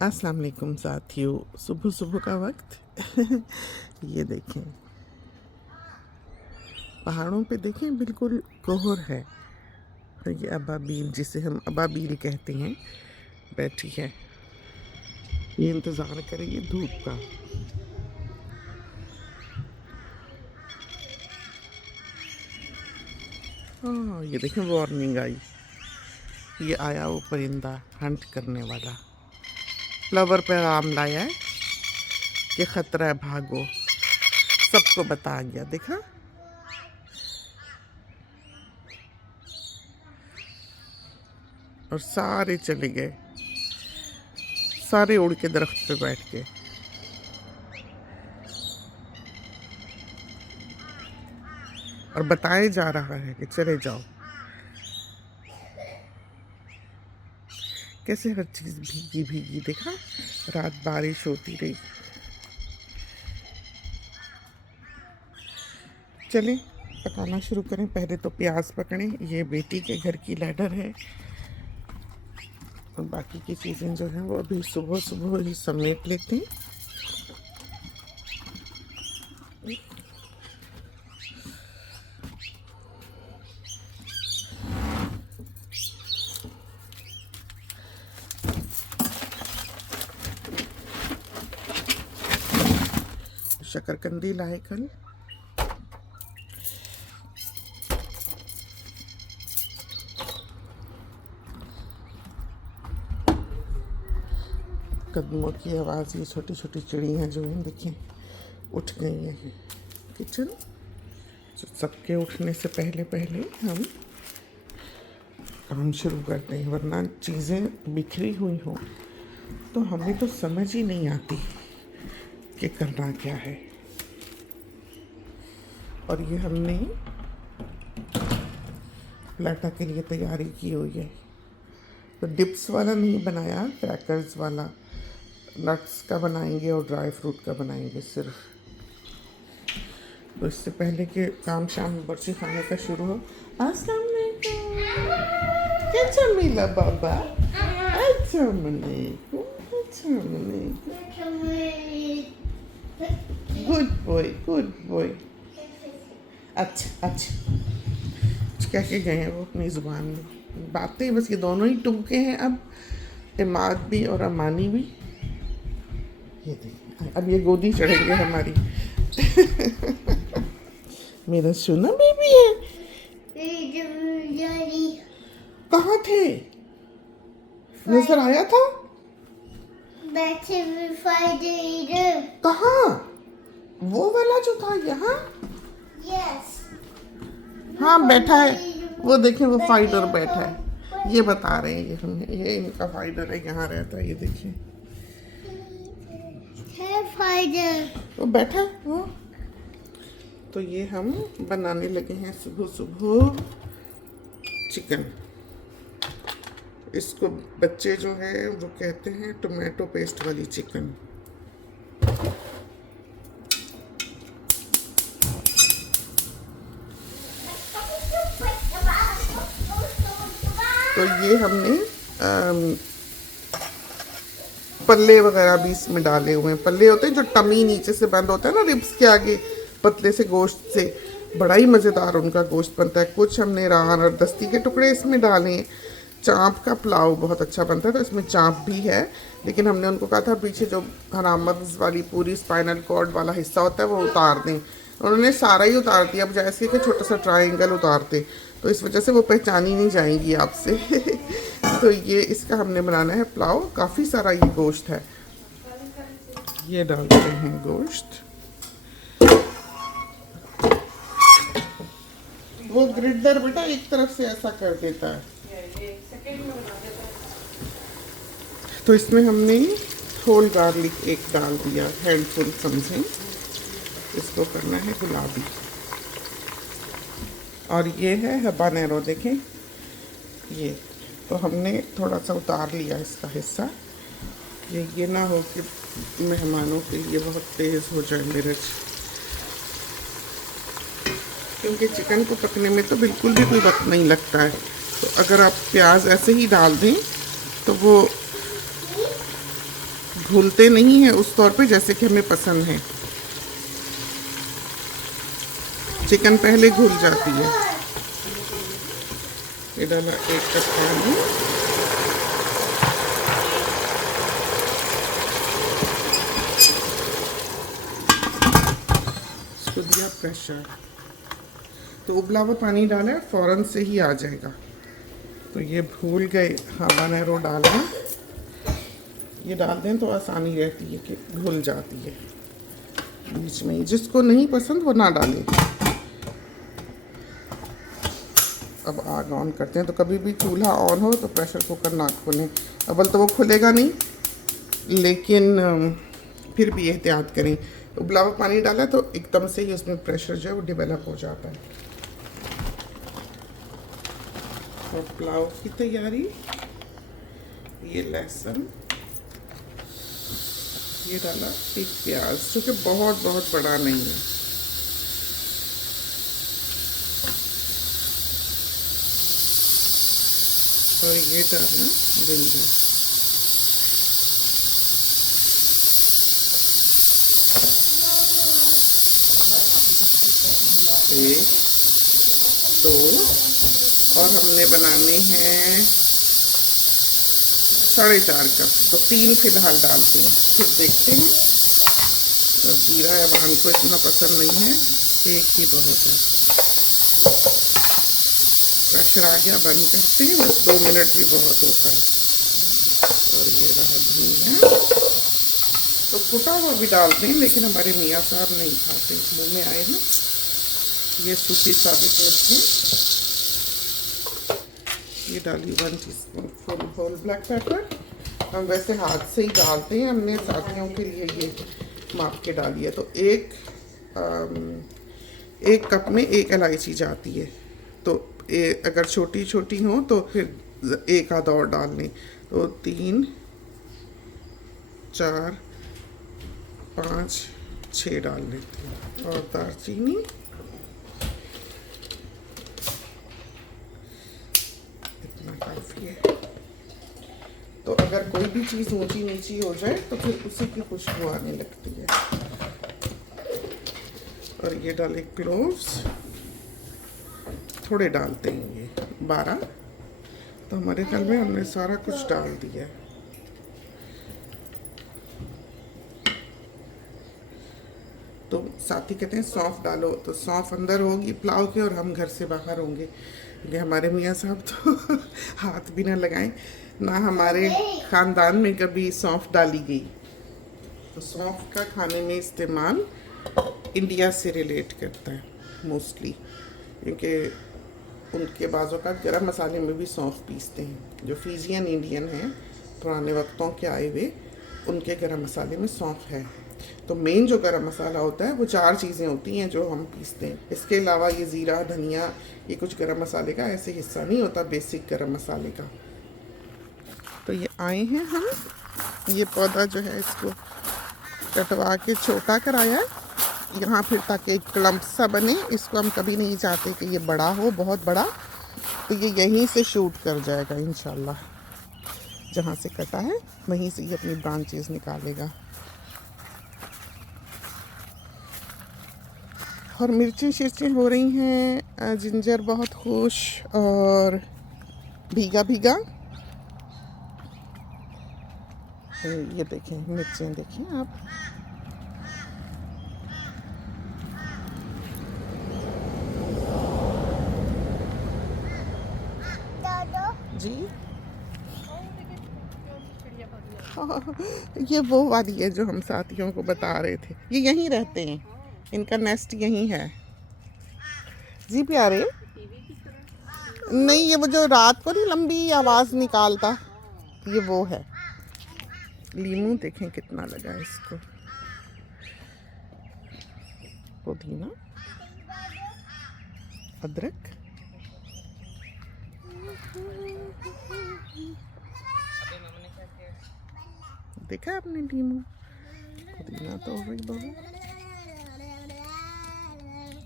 अस्सलाम वालेकुम साथियों, सुबह सुबह का वक्त। ये देखें, पहाड़ों पे देखें बिल्कुल कोहर है। और ये अबाबील, जिसे हम अबाबील कहते हैं, बैठी है। ये इंतज़ार करेंगे धूप का। हाँ, ये देखें वार्निंग आई। ये आया वो परिंदा हंट करने वाला, फ्लावर पे आम लाया है कि ख़तरा है, भागो। सबको बता गया, देखा। और सारे चले गए, सारे उड़ के दरख्त पे बैठ के। और बताया जा रहा है कि चले जाओ। कैसे हर चीज़ भीगी भीगी, देखा। रात बारिश होती रही। चलें पकाना शुरू करें। पहले तो प्याज पकड़ें। ये बेटी के घर की लैडर है और बाकी की चीज़ें जो हैं वो अभी सुबह सुबह ही समेट लेते हैं। शकरकंदी लाए कल। कदमों की आवाज़, ये छोटी छोटी चिड़ियाँ जो हैं देखिए उठ गई हैं किचन। सबके उठने से पहले पहले हम काम शुरू करते हैं, वरना चीज़ें बिखरी हुई हों तो हमें तो समझ ही नहीं आती कि करना क्या है। और ये हमने पराठा के लिए तैयारी की हुई है। तो डिप्स वाला नहीं बनाया, क्रैकर्स वाला। नट्स का बनाएंगे और ड्राई फ्रूट का बनाएंगे सिर्फ। तो इससे पहले कि काम शाम बर्ची खाने का शुरू हो। अस्सलाम वालेकुम। कैसा मिला बाबा? अच्छा वालेकुम, अच्छा वालेकुम। Good boy, good boy. अच्छा अच्छा, क्या क्या गए हैं वो अपनी ज़ुबान में बातें। बस ये दोनों ही टूके हैं अब, इमाद भी और अमानी भी। ये देखिए अब ये गोदी चढ़ेंगे हमारी। मेरा सोना बेबी है। कहाँ थे? नजर आया था? कहाँ? वो वाला जो था यहाँ? Yes. हाँ बैठा है, वो देखें वो फाइटर बैठा है। ये बता रहे हैं, ये हमने, ये इनका फाइटर है, यहाँ रहता है। ये देखिए वो बैठा है वो। तो ये हम बनाने लगे हैं सुबह सुबह चिकन। इसको बच्चे जो है वो कहते हैं टोमेटो पेस्ट वाली चिकन। तो ये हमने पल्ले वगैरह भी इसमें डाले हुए हैं। पल्ले होते हैं जो टमी नीचे से बंद होता है ना, रिब्स के आगे पतले से गोश्त से। बड़ा ही मज़ेदार उनका गोश्त बनता है। कुछ हमने रान और दस्ती के टुकड़े इसमें डाले हैं। चाँप का पुलाव बहुत अच्छा बनता है, तो इसमें चाँप भी है। लेकिन हमने उनको कहा था पीछे जो हरामद वाली पूरी स्पाइनल कॉर्ड वाला हिस्सा होता है वो उतार दें। उन्होंने सारा ही उतार दिया, अब जैसे कि छोटा सा ट्रायंगल उतारते, तो इस वजह से वो पहचानी नहीं जाएंगी आपसे। तो ये इसका हमने बनाना है पुलाव। काफ़ी सारा ये गोश्त है। ये डालते हैं गोश्त। वो ग्रिडर बेटा एक तरफ से ऐसा कर देता है। तो इसमें हमने होल गार्लिक एक डाल दिया, हैंडफुल समझें। इसको करना है गुलाबी। और ये है हबानेरो, देखें ये। तो हमने थोड़ा सा उतार लिया इसका हिस्सा। ये ना हो कि मेहमानों के लिए बहुत तेज़ हो जाए मिर्च, क्योंकि चिकन को पकने में तो बिल्कुल भी कोई वक्त नहीं लगता है। तो अगर आप प्याज ऐसे ही डाल दें तो वो घुलते नहीं हैं उस तौर पे जैसे कि हमें पसंद है। चिकन पहले घुल जाती है। ये डाला 1 कप पानी। इसको दिया प्रेशर, तो उबला हुआ पानी डाला है, फ़ौरन से ही आ जाएगा। तो ये भूल गए हाबानेरो डालना, ये डाल दें तो आसानी रहती है कि घुल जाती है बीच में ही। जिसको नहीं पसंद वो ना डालें। अब आग ऑन करते हैं। तो कभी भी चूल्हा ऑन हो तो प्रेशर कुकर ना खोलें। अव्वल तो वो खुलेगा नहीं, लेकिन फिर भी एहतियात करें। उबला हुआ पानी डाला तो एकदम से ही उसमें प्रेशर जो है वो डेवलप हो जाता है। और पुलाव की तैयारी, ये लहसुन, ये डाला 1 प्याज जो कि बहुत बड़ा नहीं है। और ये डालना जिंजर, एक, 2, और हमने बनाने हैं 4.5 कप, तो 3 फिलहाल डालते हैं, फिर देखते हैं। और जीरा अवान को इतना पसंद नहीं है, 1 ही बहुत है। प्रेशर आ गया, बंद करते हैं, बस 2 मिनट भी बहुत होता है। और ये रहा धनिया, तो कुटा हुआ भी डालते हैं, लेकिन हमारे मियाँ साहब नहीं खाते, मुँह में आए ना। ये सूखी साबित मिर्ची, ये डाली 1 teaspoon full whole black pepper. हम वैसे हाथ से ही डालते हैं, हमने साथियों के लिए ये माप के डाली है। तो 1 कप में 1 इलायची जाती है। तो अगर छोटी छोटी हो तो फिर 1 आधा और डाल लें। तो 3, 4, 5, 6 डाल लेते हैं। और दालचीनी, इतना काफ़ी है। तो अगर कोई भी चीज़ ऊंची नीची हो जाए तो फिर उसी की खुशबू आने लगती है। और ये डाले क्लोव्स, थोड़े डालते हैं, ये 12। तो हमारे ख्याल में हमने सारा कुछ डाल दिया है। तो साथी कहते हैं सौंफ डालो, तो सौंफ अंदर होगी पुलाव के और हम घर से बाहर होंगे, क्योंकि हमारे मियाँ साहब तो हाथ भी ना लगाएं, ना हमारे ख़ानदान में कभी सौंफ डाली गई। तो सौंफ का खाने में इस्तेमाल इंडिया से रिलेट करता है मोस्टली, क्योंकि उनके बाज़ों का गरम मसाले में भी सौंफ पीसते हैं। जो फिजियन इंडियन हैं पुराने वक्तों के आए हुए, उनके गरम मसाले में सौंफ है। तो मेन जो गरम मसाला होता है वो 4 चीज़ें होती हैं जो हम पीसते हैं। इसके अलावा ये ज़ीरा, धनिया, ये कुछ गरम मसाले का ऐसे हिस्सा नहीं होता बेसिक गरम मसाले का। तो ये आए हैं हम, ये पौधा जो है इसको कटवा के छोटा कराया है यहाँ, फिर ताकि एक क्लम्प सा बने। इसको हम कभी नहीं चाहते कि ये बड़ा हो, बहुत बड़ा। तो ये यहीं से शूट कर जाएगा इंशाल्लाह, जहाँ से कटा है वहीं से ये अपनी ब्रांचेस निकालेगा। और मिर्ची शिर्ची हो रही हैं, जिंजर बहुत खुश और भीगा भीगा। ये देखें मिर्चें, देखें आप, जी। ये वो वाली है जो हम साथियों को बता रहे थे, ये यहीं रहते हैं, इनका नेस्ट यहीं है जी प्यारे। नहीं, ये वो जो रात को नहीं लंबी आवाज़ निकालता, ये वो है। लीमू देखें कितना लगा है इसको, पुदीना, अदरक, देखा आपने लीमू, पुदीना तो हो गई बहुत।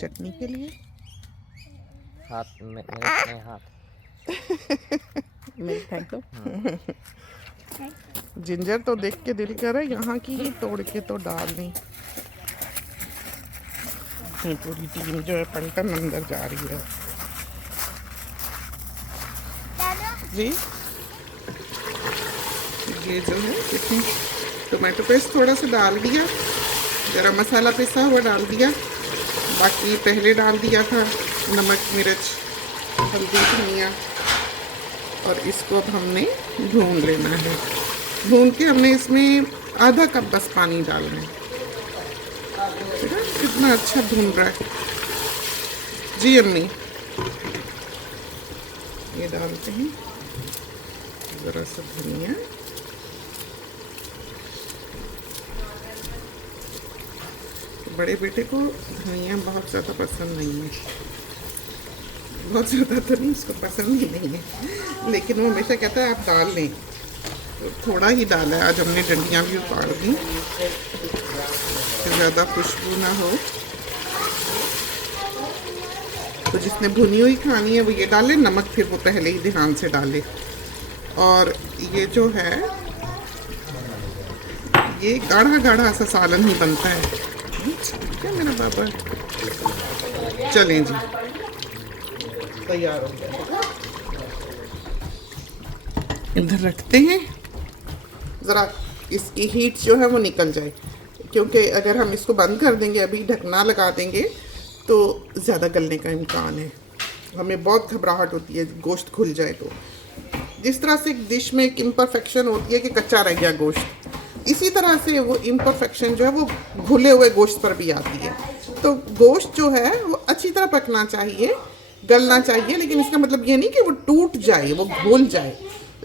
चटनी के लिए हाथ में हाथ मिल थैंक यू। जिंजर तो देख के दिल कर रहा है यहाँ की ही तोड़ के तो डाल दें। ये पूरी टीम जो है पलटन अंदर जा रही है जी। ये जो है देखिए टोमेटो पेस्ट थोड़ा सा डाल दिया, गरम मसाला पिसा हुआ डाल दिया, बाकी पहले डाल दिया था नमक मिर्च हल्दी धनिया, और इसको अब हमने भून लेना है। भून के हमने इसमें आधा कप बस पानी डालना है। ठीक है, कितना अच्छा भून रहा है जी अम्मी। ये डालते हैं ज़रा सा धनिया, बड़े बेटे को धनिया बहुत ज़्यादा पसंद नहीं है, बहुत ज़्यादा तो नहीं, उसको पसंद ही नहीं है, लेकिन वो हमेशा कहता है आप डाल लें, तो थोड़ा ही डाला है। आज हमने डंडियाँ भी उतार दी, ज़्यादा खुशबू ना हो। तो जिसने भुनी हुई खानी है वो ये डाले, नमक फिर वो पहले ही ध्यान से डाले। और ये जो है ये गाढ़ा गाढ़ा सा सालन ही बनता है। क्या मेरा बाबा, चलें जी, तैयार हो गया। इधर रखते हैं, ज़रा इसकी हीट जो है वो निकल जाए, क्योंकि अगर हम इसको बंद कर देंगे, अभी ढकना लगा देंगे तो ज़्यादा गलने का इम्कान है। हमें बहुत घबराहट होती है गोश्त खुल जाए तो। जिस तरह से एक डिश में एक इम्परफेक्शन होती है कि कच्चा रह गया गोश्त, इसी तरह से वो इम्परफेक्शन जो है वो घुले हुए गोश्त पर भी आती है। तो गोश्त जो है वो अच्छी तरह पकना चाहिए, गलना चाहिए, लेकिन इसका मतलब ये नहीं कि वो टूट जाए, वो घुल जाए,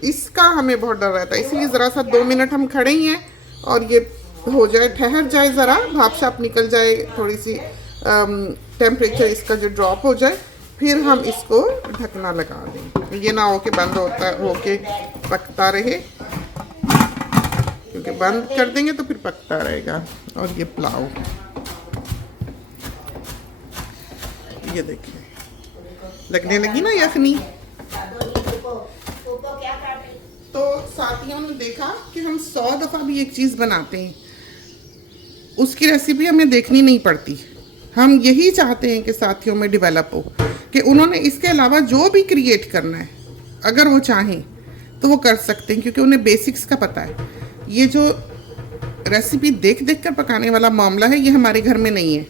इसका हमें बहुत डर रहता है। इसलिए ज़रा सा 2 मिनट हम खड़े ही हैं और ये हो जाए, ठहर जाए, ज़रा भाप शाप निकल जाए, थोड़ी सी टेम्परेचर इसका जो ड्रॉप हो जाए, फिर हम इसको ढकना लगा दें। ये ना हो कि बंद हो के पकता रहे, क्योंकि बंद कर देंगे तो फिर पकता रहेगा। और ये पुलाव, ये देखिए लगने लगी ना यखनी। तो साथियों ने देखा कि हम 100 दफ़ा भी एक चीज़ बनाते हैं, उसकी रेसिपी हमें देखनी नहीं पड़ती। हम यही चाहते हैं कि साथियों में डेवलप हो, कि उन्होंने इसके अलावा जो भी क्रिएट करना है, अगर वो चाहें तो वो कर सकते हैं, क्योंकि उन्हें बेसिक्स का पता है। ये जो रेसिपी देख देख कर पकाने वाला मामला है, ये हमारे घर में नहीं है।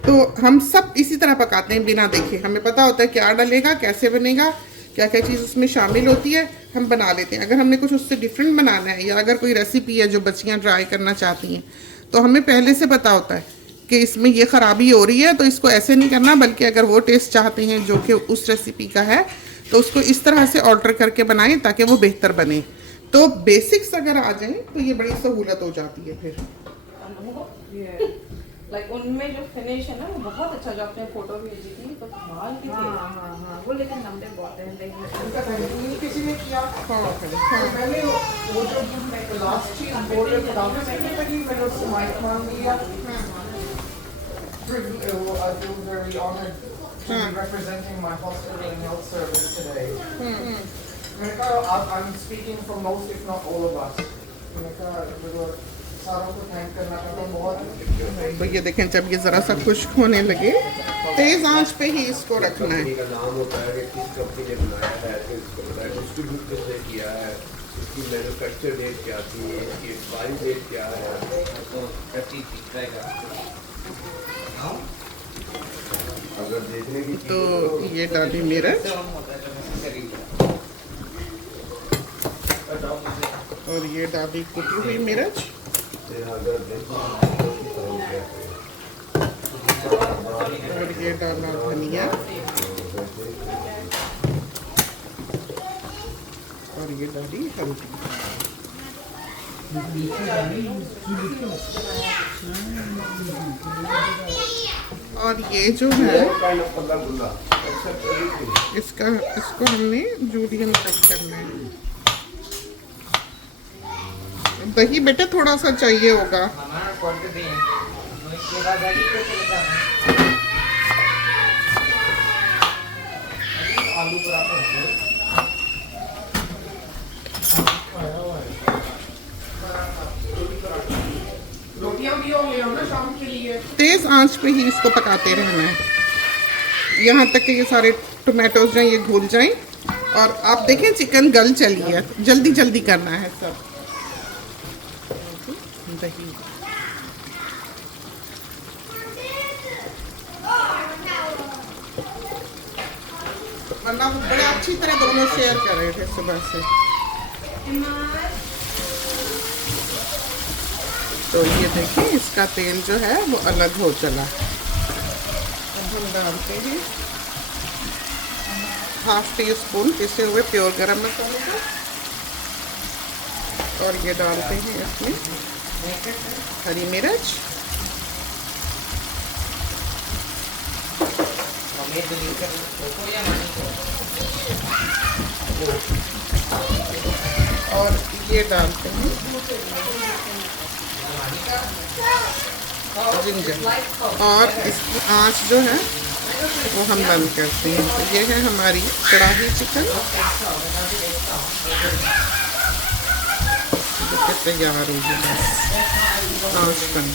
तो हम सब इसी तरह पकाते हैं बिना देखे, हमें पता होता है क्या डलेगा, कैसे बनेगा, क्या क्या चीज़ उसमें शामिल होती है, हम बना लेते हैं। अगर हमने कुछ उससे डिफरेंट बनाना है, या अगर कोई रेसिपी है जो बच्चियाँ ट्राई करना चाहती हैं, तो हमें पहले से पता होता है कि इसमें ये ख़राबी हो रही है, तो इसको ऐसे नहीं करना, बल्कि अगर वो टेस्ट चाहते हैं जो कि उस रेसिपी का है, तो उसको इस तरह से ऑल्टर करके बनाएं ताकि वो बेहतर बने। तो बेसिक्स अगर आ जाएं तो ये बड़ी सहूलत हो जाती है फिर। लाइक उनमें जो फिनिश है ना वो बहुत अच्छा, जो आपने फोटो भेजी थी तो कमाल की थी। हाँ वो, लेकिन नंबर बहुत है किसी ने किया पहले वो जो लास्ट चीज बोल रहे थे डॉक्टर से कि मैंने उससे माइक मांग लिया। I feel very honored to be representing my hospital and health service today. मैंने कहा I'm speaking for most if not all of us. मैंने कहा सारों को थैंक करना था बहुत। तो ये देखें, जब ये ज़रा सा खुश्क होने लगे, तेज़ आंच पे ही इसको रखना है। नाम होता है कि किस कंपनी ने बनाया है, तो इसको बताया डिस्ट्रीब्यूट कैसे किया है, इसकी मैन्युफैक्चर डेट क्या थी, इसकी एक्सपायरी डेट क्या है, तो अगर देखने की तो ये डाली मिर्च और ये डाली कुटी हुई मिर्च, और ये डाला धनिया, और ये डाली हल्दी। और ये जो है इसको हमने जूलियन कट करना है। दही बेटे थोड़ा सा चाहिए होगा। तेज आंच पे ही इसको पकाते रहना है यहाँ तक कि ये सारे टोमेटोज जो हैं ये घुल जाएं। और आप देखें चिकन गल चली है, जल्दी जल्दी करना है सब। दही वरना वो बड़े अच्छी तरह दोनों शेयर कर रहे थे सुबह से। तो ये देखिए इसका तेल जो है वो अलग हो चला। अब हम डालते हैं 1/2 टीस्पून पिसे हुए प्योर गरम मसाले का। और ये डालते हैं इसमें हरी मिर्च, और ये डालते हैं जिंजर। और इसकी आंच जो है वो हम बंद करते हैं। तो ये है हमारी कढ़ाई चिकन जो तैयार होगी। बस आंच बंद।